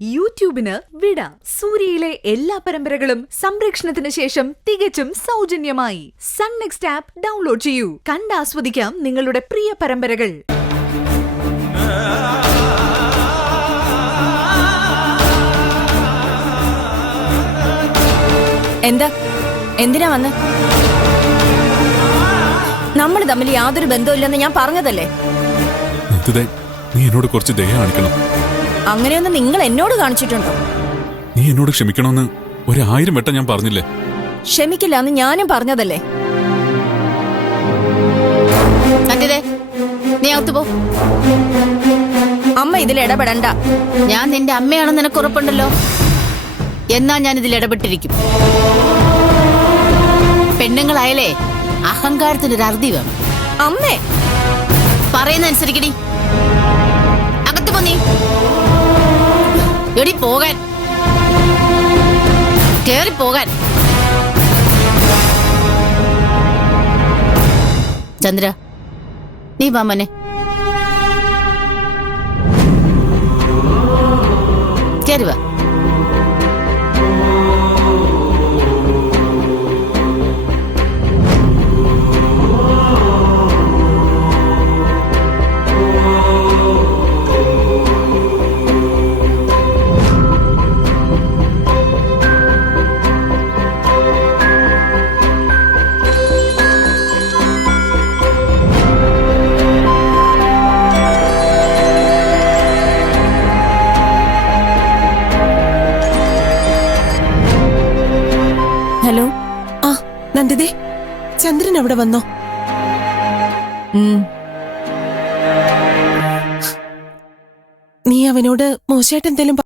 യൂട്യൂബിന് വിട. സൂര്യയിലെ എല്ലാ പരമ്പരകളും സംരക്ഷണത്തിന് ശേഷം തികച്ചും സൗജന്യമായി സൺ നെക്സ്റ്റ് ആപ്പ് ഡൗൺലോഡ് ചെയ്യൂ. കണ്ടാസ്വദിക്കാം നിങ്ങളുടെ പ്രിയ പരമ്പരകൾ. എന്തിനാ വന്ന്? നമ്മൾ തമ്മിൽ യാതൊരു ബന്ധമില്ലെന്ന് ഞാൻ പറഞ്ഞതല്ലേ? നീ എന്നോട് കുറച്ച് ദയ കാണിക്കണം. അങ്ങനെയൊന്നും നിങ്ങൾ എന്നോട് കാണിച്ചിട്ടുണ്ടോ? നീ എന്നോട് ക്ഷമിക്കണമെന്ന് 1000 വട്ടം ഞാൻ പറഞ്ഞില്ലേ? ക്ഷമിക്കില്ല എന്ന് ഞാനും പറഞ്ഞതല്ലേ? നീ അകത്ത് പോ. അമ്മ ഇതിൽ ഇടപെടണ്ട. ഞാൻ നിന്റെ അമ്മയാണെന്ന് നിനക്ക് ഉറപ്പുണ്ടല്ലോ. എന്നാ ഞാൻ ഇതിൽ ഇടപെട്ടിരിക്കും. പെണ്ണുങ്ങളായാലേ അഹങ്കാരത്തിനൊരു അറുതി വേണം. അമ്മേ പറയുന്ന അനുസരിക്കടി. അകത്ത് പോ. നീ എടി പോകാൻ, കേറി പോകാൻ. ചന്ദ്ര, നീ വാ മോനെ. കേറി വാ. ഹലോ. ആ നന്ദിതേ, ചന്ദ്രൻ അവിടെ വന്നോ? നീ അവനോട് മോശമായിട്ട് എന്തേലും